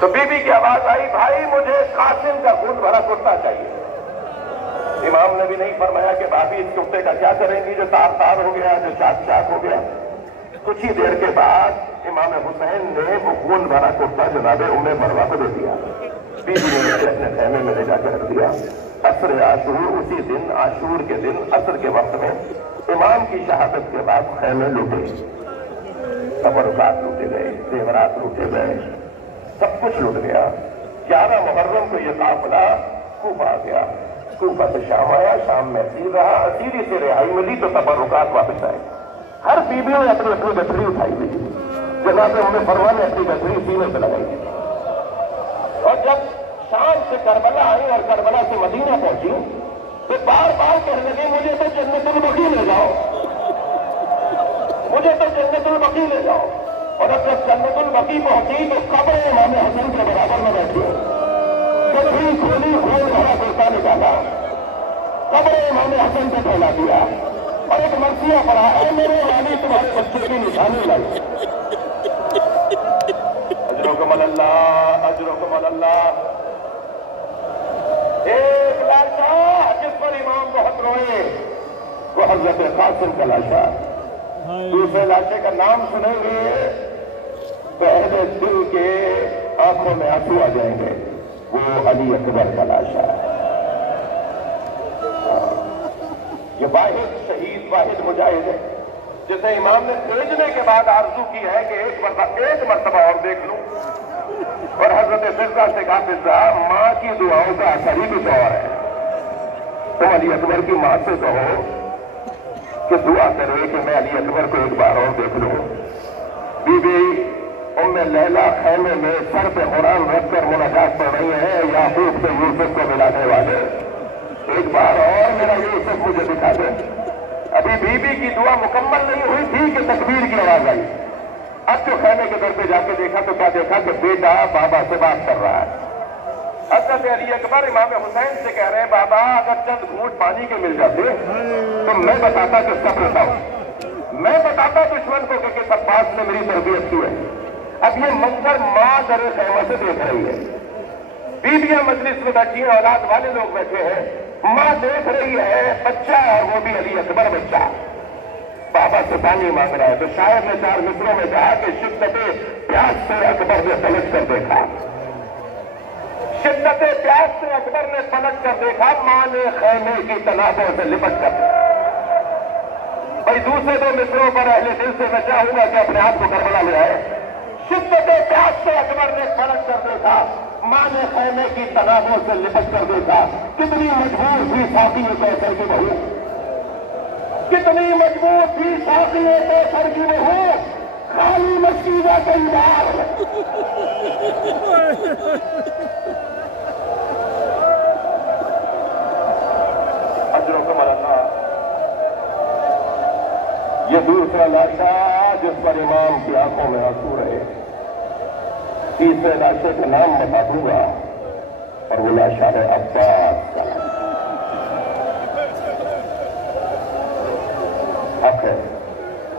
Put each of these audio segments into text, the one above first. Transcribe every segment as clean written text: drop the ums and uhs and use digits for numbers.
تو be be کی آواز آئی، بھائی مجھے قاسم کا خون بھرا کرتا چاہیے۔ امام نے بھی نہیں فرمایا کہ بھابھی اس کرتے کا کیا کریں گی جو تار تار ہو گیا، جو چاک چاک ہو گیا۔ کچھ ہی دیر کے بعد امام حسین نے وہ خون بھرا کرتا جناب ام مروہ کو دے دیا۔ بی بی نے اسے اپنے خیمے میں لے جا کے رکھ دیا۔ عصر عاشور، اسی دن عاشور کے دن عصر کے وقت میں امام کی شہادت کے بعد خیمے لوٹے، تبرکات لوٹے گئے، زیورات لوٹے گئے، سب کچھ لوٹ گیا۔ 11 محرم کو یہ قافلہ کوفہ آ گیا، کوفہ سے شام آیا، شام میں اسیر رہا، اسیری سے رہائی ملی تو تبرکات واپس آئے۔ ہر بیویوں نے اپنی اپنی گٹھڑی اٹھائی ہوئی، جناب ام مروہ نے اپنی گٹھڑی سینے پہ لگائی تھی۔ اور جب شام سے کربلا آئی اور کربلا سے مدینہ پہنچی تو بار بار کہنے لگے مجھے تو جنت البقیع لے جاؤ، مجھے تو جنت البقیع لے جاؤ۔ اور اب جب جنت البقیع پہنچی تو قبر امام حسن کے برابر میں بیٹھی، گٹھڑی کھولی، خون بھرا کرتا نکالا، قبر امام حسن کو پھیلا دیا اور ایک مرثیہ پڑھا، اے میرے والد تمہارے بچے کی نشانی لائی۔ اجرکم اللہ، اجرکم اللہ۔ ایک لاشا جس پر امام بہت روئے وہ حضرت قاسم کا لاشا۔ دوسرے لاشے کا نام سنیں گے تو اہل دل کے آنکھوں میں آنسو آ جائیں گے، وہ علی اکبر کا لاشا ہے۔ یہ واحد شہید، واحد مجاہد ہے جسے امام نے بھیجنے کے بعد آرزو کی ہے کہ ایک مرتبہ اور دیکھ لوں۔ اور حضرت فضہ سے کہا، فضہ ماں کی دعاؤں کا اثر ہی کچھ اور ہے، تم علی اکبر کی ماں سے کہو کہ دعا کرے کہ میں علی اکبر کو ایک بار اور دیکھ لوں۔ بی بی ام لیلہ خیمے میں سر پہ قرآن رکھ کر ملاقات کر رہی ہے، یعقوب سے یوسف کو ملانے والے، ایک بار اور میرا یوسف مجھے دکھا دے۔ ابھی بی بی کی دعا مکمل نہیں ہوئی تھی کہ تکبیر کی آواز آئی۔ اب جو خیمے کے در پہ جا کے دیکھا تو کیا دیکھا کہ بیٹا بابا سے بات کر رہا ہے۔ حضرت علی اکبر امام حسین سے کہہ رہے ہیں، بابا اگر چند گھونٹ پانی کے مل جاتے تو میں بتاتا کہ صبر رہتا ہوں، میں بتاتا دشمن کو کہ کس عباس نے میری تربیت کی ہے۔ اب یہ منظر ماں در خیمہ سے دیکھ رہی ہے، بیویاں مجلس میں بیٹھی ہیں، اولاد والے لوگ بیٹھے ہیں، ماں دیکھ رہی ہے بچہ، اور وہ بھی علی اکبر بچہ بابا سے پانی مانگ رہا ہے۔ تو شاعر نے 4 مصروں میں کہا کہ شدت پیاس سے اکبر نے پلٹ کر دیکھا، شدت پیاس سے اکبر نے پلٹ کر دیکھا، ماں نے خیمے کی تنابوں سے لپٹ کر دیکھا۔ بھائی دوسرے 2 مصروں پر اہل دل سے میں چاہوں گا کہ اپنے آپ کو کربلا لے آئے۔ شدت پیاس سے اکبر نے پلٹ کر دیکھا، ماں نے خیمے کی تنابوں سے لپٹ کر دیکھا۔ کتنی مجبور تھی ساقی کوثر کی بہو، کتنی مجبور تھی ساقی کوثر کی بہو، خالی مسجدہ کئی بار۔ اجرکم اللہ۔ یہ دوسرا لاشا جس پر امام کی آنکھوں میں آنسو رہے، تیسرے لاشے کا نام بتا دوں گا اور وہ لاشا ہے عباس کا۔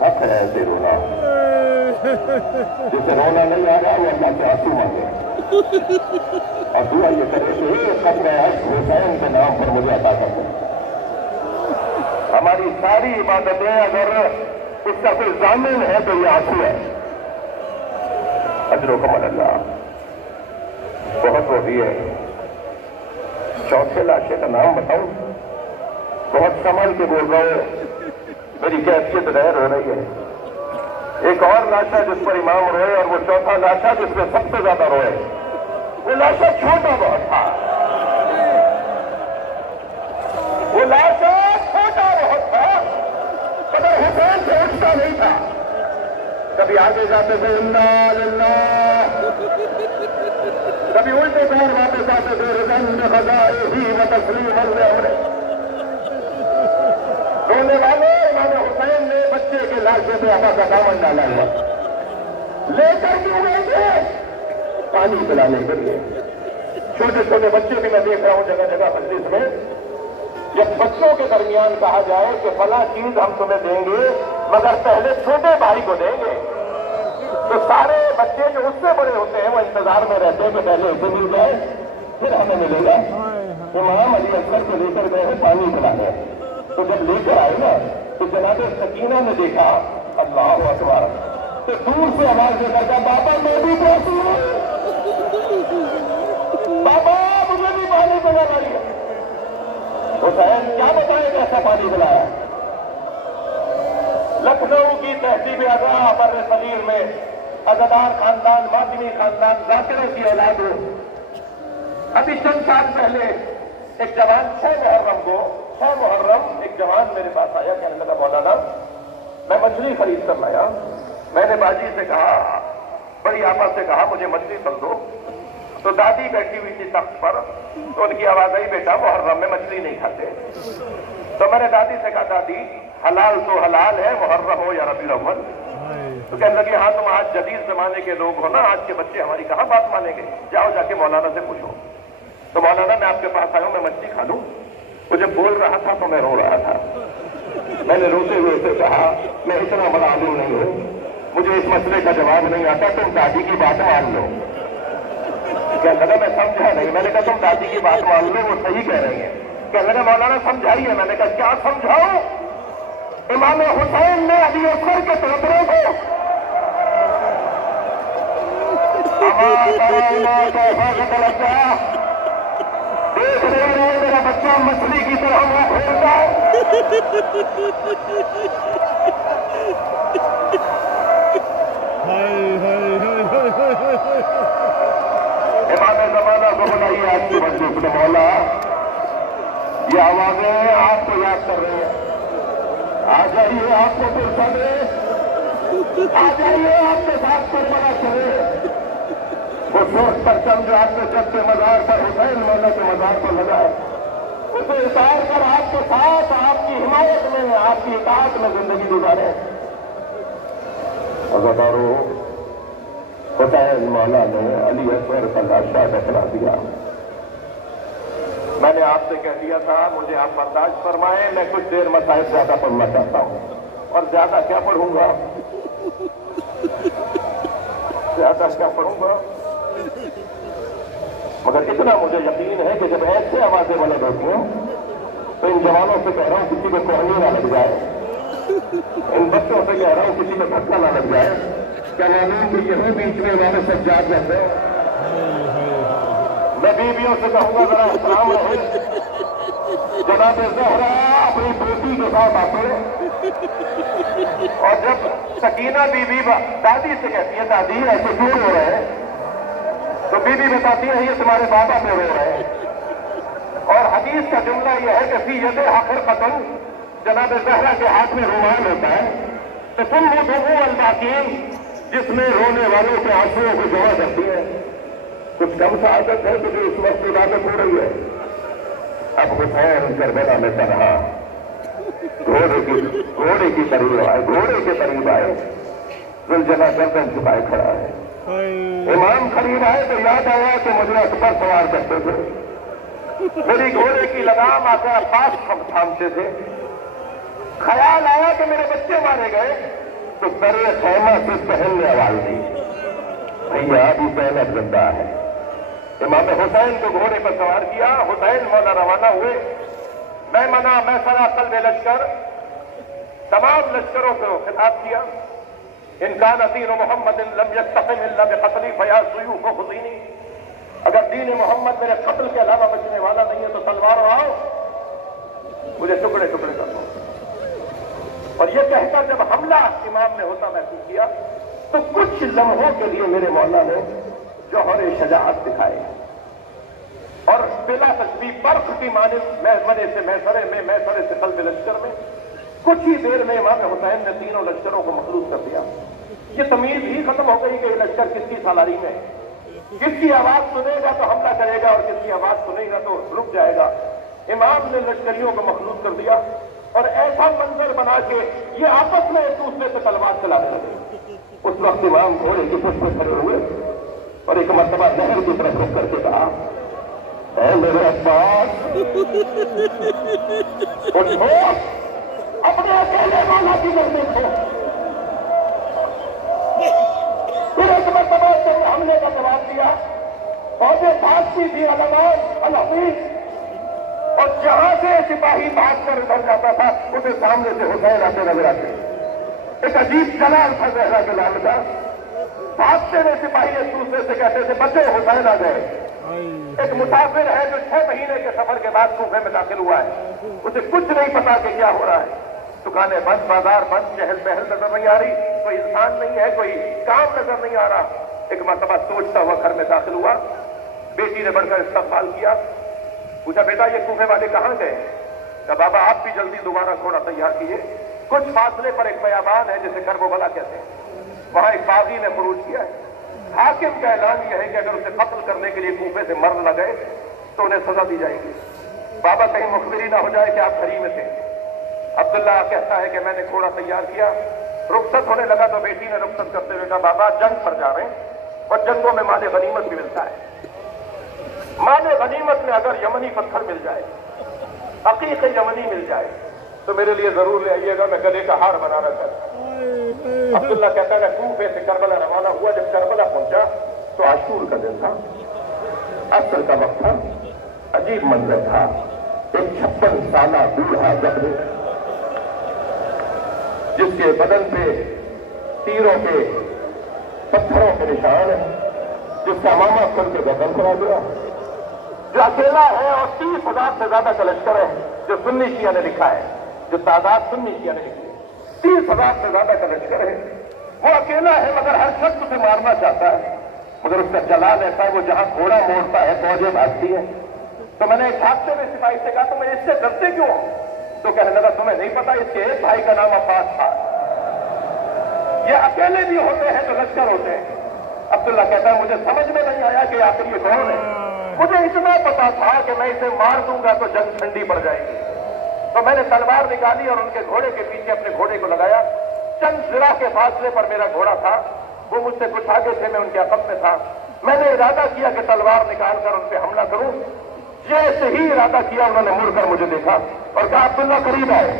حق ہے ایسے رونا، جسے رونا نہیں آ رہا وہ اللہ سے آنسو مانگے اور دعا یہ کرے کہ ختم عشق حسین کے نام پر مجھے عطا کر دیں۔ ہماری ساری عبادتیں اگر اس کا کوئی ضامن ہے تو یہ آنسو ہے۔ اجرکم اللہ۔ بہت روتی ہے۔ چوتھے لاشے کا نام بتاؤں؟ بہت سنبھل کے بول رہا ہوں، میری کیفیت غیر ہو رہی ہے۔ ایک اور لاشا جس پر امام روئے اور وہ چوتھا لاشا جس میں سب سے زیادہ روئے، وہ لاشا چھوٹا بہت تھا، وہ لاشا چھوٹا بہت تھا، مگر حسین سے اٹھتا نہیں تھا۔ کبھی آگے جاتے تھے انا للہ، کبھی الٹے پیر واپس آتے تھے رضن خزائہ و تسلیما لامرہ۔ رونے والے امام حسین نے بچے کے لاشے پہ آقا کا دامن ڈالا ہوا، لے کر کیوں گئے تھے؟ پانی پلانے کے لیے۔ چھوٹے چھوٹے بچے بھی میں دیکھ رہا ہوں جگہ جگہ مجلس میں، جب بچوں کے درمیان کہا جائے کہ فلاں چیز ہم تمہیں دیں گے مگر پہلے چھوٹے بھائی کو دیں گے، تو سارے بچے بچے جو اس سے بڑے ہوتے ہیں وہ انتظار میں رہتے ہیں کہ پہلے اسے مل جائے پھر ہمیں ملے گا. امام علی اکبر کو لے کر گئے ہیں پانی پلانے. تو جب لے کر آئے نا تو جناب سکینہ نے دیکھا اللہ اکبر تو دور سے آواز دے کر کہا بابا میں بھی پیسی ہوں, بابا مجھے بھی پانی پلا رہی ہے. حسین کیا بتائے کیسا پانی پلایا. لکھنؤ کی تہذیب ادا بر صغیر میں عزادار خاندان ماتمی خاندان ذاکروں کی اولاد ہو. ابھی چند سال پہلے ایک جوان 6 محرم ایک جوان میرے پاس آیا, کہنے لگا مولانا میں مچھلی خرید کر لایا. میں نے باجی سے کہا, بڑی آپا سے کہا مجھے مچھلی تل دو. تو دادی بیٹھی ہوئی تھی تخت پر, تو ان کی آواز آئی بیٹا محرم میں مچھلی نہیں کھاتے. تو میں نے دادی سے کہا دادی حلال تو حلال ہے محرم ہو یا ربیع الاول. تو کہنے لگی ہاں تم آج جدید زمانے کے لوگ ہو نا, آج کے بچے ہماری کہاں بات مانیں گے, جاؤ جا کے مولانا سے پوچھو. تو مولانا میں آپ کے پاس آیا ہوں, میں مچھلی کھا لوں. وہ جب بول رہا تھا تو میں رو رہا تھا. میں نے روتے ہوئے اسے کہا میں اتنا بڑا عالم نہیں ہوں, مجھے اس مسئلے کا جواب نہیں آتا, تم دادی کی بات مان لو. کہنے لگا میں سمجھا نہیں. میں نے کہا تم دادی کی بات مان لو, وہ صحیح کہہ رہی ہیں. کہنے لگا مولانا سمجھائیے. میں نے کہا کیا سمجھاؤ. امام حسین نے علی اکبر کے پوتروں کو دیکھ رہے ہیں میرا بچہ مچھلی کی طرح منہ کھولتا ہے. امام زمانہ کو بتائیے آج کی مجلس میں مولا یہ آوازیں آپ کو یاد کر رہی ہیں. آ جائیے آپ کو پرسا دے, آ جائیے آپ کے ساتھ کربلا چلے. وہ سوچ پرچم جو آپ کے سب کے مزار پر حسین مولا کے مزار پر لگا ہے, اسے اتار کر آپ کے ساتھ آپ کی حمایت میں آپ کی اطاعت میں زندگی گزارے. عزادارو حسین مولا نے علی اکبر کا لاشا دفنا دیا. میں نے آپ سے کہہ دیا تھا مجھے آپ برداشت فرمائیں, میں کچھ دیر مسائل زیادہ پڑھنا چاہتا ہوں. اور زیادہ کیا پڑھوں گا, زیادہ کیا پڑھوں گا, مگر اتنا مجھے یقین ہے کہ جب ایسے آوازیں بلند ہوتی ہیں تو ان جوانوں سے کہہ رہا ہوں کسی کو کوہنی نہ لگ جائے, ان بچوں سے کہہ رہا ہوں کسی کو دھکا نہ لگ جائے. کیا معلوم کہ یہی بیچ میں ہمارے سجاد رہتے ہیں. میں بیویوں سے کہوں گا ذرا احترام رہے. جناب زہرا اپنی بیٹی کے ساتھ آتے, اور جب سکینہ بی بی دادی سے کہتی ہے دادی ایسے کیوں رو رہے ہیں, تو بی بی بتاتی ہے یہ تمہارے بابا پہ رو رہے ہیں. اور حدیث کا جملہ یہ ہے کہ فی ید آخر قتل, جناب زہرا کے ہاتھ میں رومال ہوتا ہے. تو تم وہ الباقین جس میں رونے والوں کے آنسوؤں کو جمع کرتی ہے. کچھ کم سعادت ہے کہ جو اس وقت عبادت ہو رہی ہے. اب حسین کربلا میں تنہا گھوڑے کے قریب آئے, زلجلہ گردن چھپائے کھڑا ہے. امام قریب آئے تو یاد آیا کہ مجھے اکبر سوار کرتے تھے, میری گھوڑے کی لگام آ کر عباس تھامتے تھے. خیال آیا کہ میرے بچے مارے گئے تو سرے خیمہ سے بہن نے آواز دی بھیا ابھی زینب زندہ ہے. امام حسین کو گھوڑے پر سوار کیا, حسین مولا روانہ ہوئے. میں منا میں سرا قلب لشکر, تمام لشکروں کو خطاب کیا. ان کان دین محمد لم یستقم الا بقتلی فیا سیوف خذینی, اگر دین محمد میرے قتل کے علاوہ بچنے والا نہیں ہے تو تلوار اڑاؤ, مجھے ٹکڑے ٹکڑے کر دو. اور یہ کہہ کر جب حملہ امام نے ہوتا محسوس کیا تو کچھ لمحوں کے لیے میرے مولا نے جوہر شجاعت دکھائے, اور بلا تشبیہ برق کی مانند محسرے سے قلب لشکر میں کچھ ہی دیر میں امام حسین نے تینوں لشکروں کو مخلوط کر دیا. یہ تمیز ہی ختم ہو گئی کہ یہ لشکر کس کی سالاری میں, کس کی آواز سنے گا تو حملہ کرے گا اور کس کی آواز سنے گا تو رک جائے گا. امام نے لشکریوں کو مخلوط کر دیا اور ایسا منظر بنا کے یہ آپس میں ایک دوسرے سے تلوار چلاتے رہے. اس وقت امام گھوڑے کی پشت پہ کھڑے ہوئے اور ایک مرتبہ نہر کی طرف رخ کر کے کہا اے میرے عباس اٹھو, اپنے اکیلے مولا کی طرف دیکھو. پھر ایک مرتبہ مدینے کا جواب دیا، فوجیں بھاگتی تھی علمان الحفیظ، اور جہاں سے سپاہی بھاگ کر ادھر جاتا تھا اسے سامنے سے حسین آتے نظر آتے۔ ایک عجیب جلال تھا زہرا کے لال کا، بھاگتے ہوئے سپاہی ایک دوسرے سے کہتے تھے بچے حسین آ گئے۔ ایک مسافر ہے جو 6 مہینے کے سفر کے بعد کوفے میں داخل ہوا ہے، اسے کچھ نہیں پتا کہ کیا ہو رہا ہے، دکانیں بند، بازار بند، چہل پہل نظر نہیں آ رہی، کوئی انسان نہیں ہے، کوئی کام نظر نہیں آ رہا۔ ایک مرتبہ سوچتا ہوا گھر میں داخل ہوا، بیٹی نے بڑھ کر استقبال کیا، پوچھا بیٹا یہ کوفے والے کہاں گئے؟ کہا بابا آپ بھی جلدی دوبارہ گھوڑا تیار کیے، کچھ فاصلے پر ایک بیابان ہے جسے کرب و بلا کہتے ہیں، وہاں ایک باغی نے خروج کیا ہے، حاکم کا اعلان یہ ہے کہ اگر اسے قتل کرنے کے لیے کوفے سے مر نہ گئے تو انہیں سزا دی جائے گی۔ بابا کہیں مخبری نہ ہو جائے کہ آپ گھر ہی میں تھے۔ عبداللہ کہتا ہے کہ میں نے گھوڑا تیار کیا، رخصت ہونے لگا تو بیٹی نے رخصت کرتے ہوئے کہا بابا جنگ پر جا رہے ہیں اور جنگوں میں مال غنیمت بھی ملتا ہے، مال غنیمت میں اگر یمنی پتھر مل جائے، عقیق یمنی مل جائے تو میرے لیے ضرور لے آئیے گا، میں گلے کا ہار بنا رکھا تھا۔ عبداللہ کہتا ہے کوفے سے کربلا روانہ ہوا، جب کربلا پہنچا تو عاشور کا دن تھا، عصر کا وقت تھا، عجیب منظر تھا، ایک 56 سالہ بوڑھا زخمی جس کے بدن پہ تیروں کے پتھروں کے نشان ہیں، جس کا ماما کھل کے گردن کرا گیا، جو اکیلا ہے اور 30,000 سے زیادہ کا لشکر ہے، جو سنی شیعہ نے لکھا ہے، جو تعداد سنی شیعہ نے لکھی ہے، 30,000 سے زیادہ کا لشکر ہے، وہ اکیلا ہے مگر ہر شخص اسے مارنا چاہتا ہے، مگر اس کا جلال ایسا ہے وہ جہاں گھوڑا موڑتا ہے فوجیں بھاگتی ہیں۔ تو میں نے ایک بھاگتے ہوئے سپاہی سے کہا تمہیں اس سے ڈرتے کیوں ہو؟ تو کہنے لگا تمہیں نہیں پتا اس کے ایک بھائی کا نام عباس تھا، یہ اکیلے بھی ہوتے ہیں تو لشکر ہوتے ہیں۔ عبداللہ کہتا ہے مجھے سمجھ میں نہیں آیا کہ آخر یہ کون ہے، مجھے اتنا پتا تھا کہ میں اسے مار دوں گا تو جنگ ٹھنڈی پڑ جائے گی، تو میں نے تلوار نکالی اور ان کے گھوڑے کے پیچھے اپنے گھوڑے کو لگایا، چند ذرا کے فاصلے پر میرا گھوڑا تھا، وہ مجھ سے کچھ آگے تھے، میں ان کے عقب میں تھا، میں نے ارادہ کیا کہ تلوار نکال کر ان پہ حملہ کروں، جیسے ہی ارادہ کیا انہوں نے مڑ کر مجھے دیکھا اور کہا عبداللہ قریب آئے۔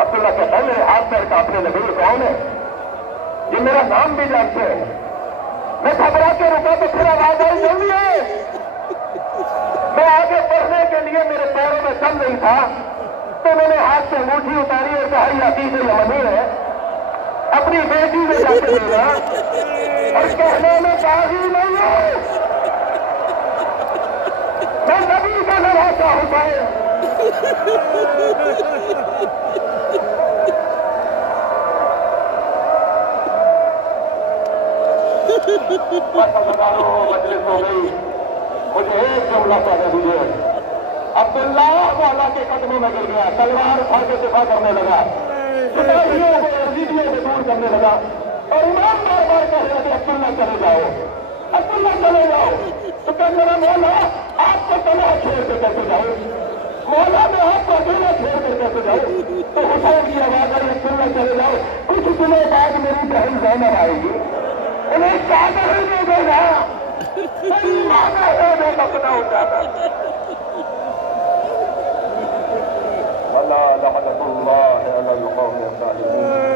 عبداللہ کہتا ہے میرے ہاتھ پیر کانپنے لگے، یہ کون ہے؟ یہ میرا نام بھی جانتے ہیں۔ میں گھبرا کے رکا تو پھر آواز آئی جلدی ہے، میں آگے بڑھنے کے لیے میرے پیروں میں دم نہیں تھا، تو میں نے ہاتھ سے انگوٹھی اتاری اور کہا یہ عقیق یمنی ہے، اپنی بیٹی میں جا کے دے گا اور کہنے میں باغی نہیں ہوں، میں نبی کا نواسا حسین۔ مجلس ہو گئی، مجھے ایک جملہ کہہ دیجیے۔ عبداللہ والا کے قدموں میں گر گیا، تلوار اٹھا کے دفاع کرنے لگا، سپاہیوں کو یزیدیوں سے دور کرنے لگا اور امام بار بار کہہ رہا کہ عبداللہ چلے جاؤ، عبداللہ چلے جاؤ، تو کہنے لگا مولا آپ کو تنہا چھوڑ کے کیسے جاؤ، مولا میں آپ کو اکیلا چھوڑ کر کیسے جاؤ؟ تو حسین کی آواز آئی عبداللہ چلے جاؤ، کچھ دنوں بعد میری بہن زینب آئے گی، انہیں چادر ہی نہیں دے گا، میں اپنا ہو جاتا۔ وَلَا لَعْنَةُ اللَّهِ عَلَى الْقَوْمِ الظَّالِمِينَ۔